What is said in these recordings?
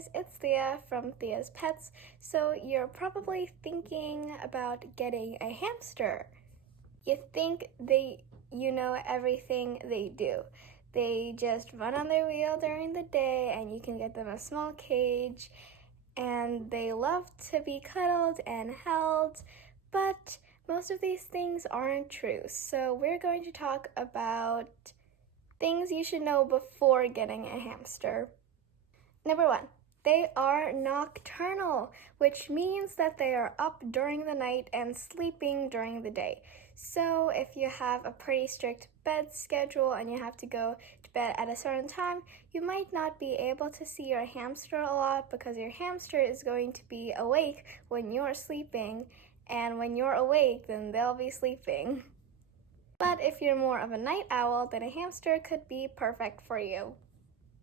guys, it's Thea from Thea's Pets. So you're probably thinking about getting a hamster. You think you know everything they do. They just run on their wheel during the day and you can get them a small cage and they love to be cuddled and held, but most of these things aren't true. So we're going to talk about things you should know before getting a hamster. Number 1, they are nocturnal, which means that they are up during the night and sleeping during the day. So if you have a pretty strict bed schedule and you have to go to bed at a certain time, you might not be able to see your hamster a lot because your hamster is going to be awake when you're sleeping, and when you're awake, then they'll be sleeping. But if you're more of a night owl, then a hamster could be perfect for you.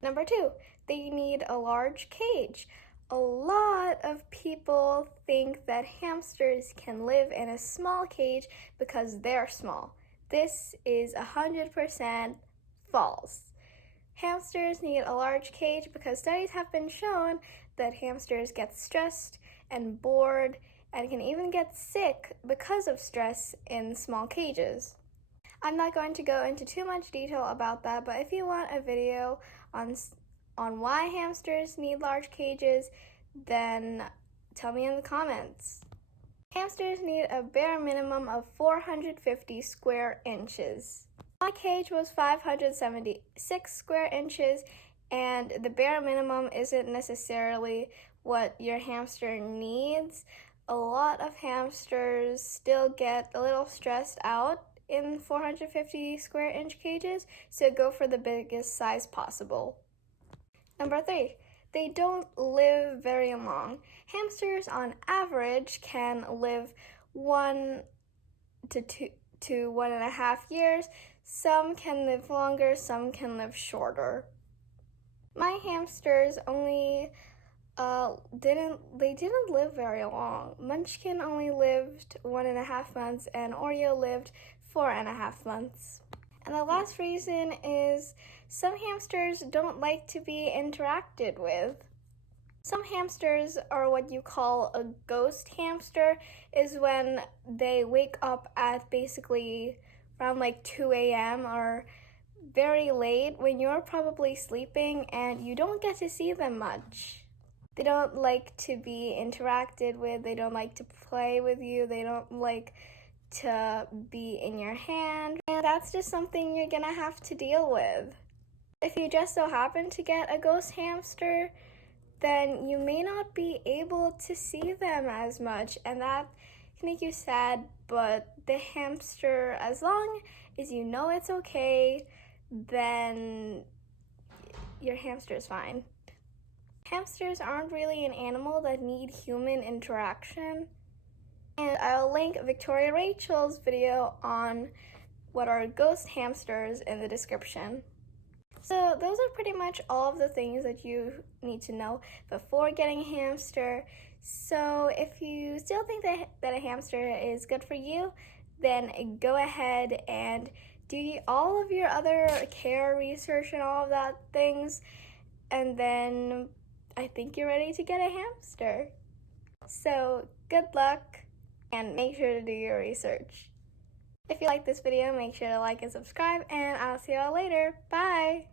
Number 2, they need a large cage. A lot of people think that hamsters can live in a small cage because they're small. This is 100% false. Hamsters need a large cage because studies have been shown that hamsters get stressed and bored and can even get sick because of stress in small cages. I'm not going to go into too much detail about that, but if you want a video on why hamsters need large cages, then tell me in the comments. Hamsters need a bare minimum of 450 square inches. My cage was 576 square inches, and the bare minimum isn't necessarily what your hamster needs. A lot of hamsters still get a little stressed out in 450 square inch cages, so go for the biggest size possible. Number 3, they don't live very long. Hamsters on average can live 1 to 1.5 years. Some can live longer, some can live shorter. My hamsters didn't live very long. Munchkin only lived 1.5 months and Oreo lived 4.5 months. And the last reason is some hamsters don't like to be interacted with. Some hamsters are what you call a ghost hamster, is when they wake up at basically around like 2 a.m. or very late when you're probably sleeping and you don't get to see them much. They don't like to be interacted with, they don't like to play with you, they don't like to be in your hand, and that's just something you're gonna have to deal with. If you just so happen to get a ghost hamster, then you may not be able to see them as much, and that can make you sad, but the hamster, as long as you know it's okay, then your hamster is fine. Hamsters aren't really an animal that need human interaction. And I'll link Victoria Rachel's video on what are ghost hamsters in the description. So those are pretty much all of the things that you need to know before getting a hamster. So if you still think that a hamster is good for you, then go ahead and do all of your other care research and all of that things, and then I think you're ready to get a hamster. So good luck, and make sure to do your research. If you like this video, make sure to like and subscribe, and I'll see y'all later. Bye!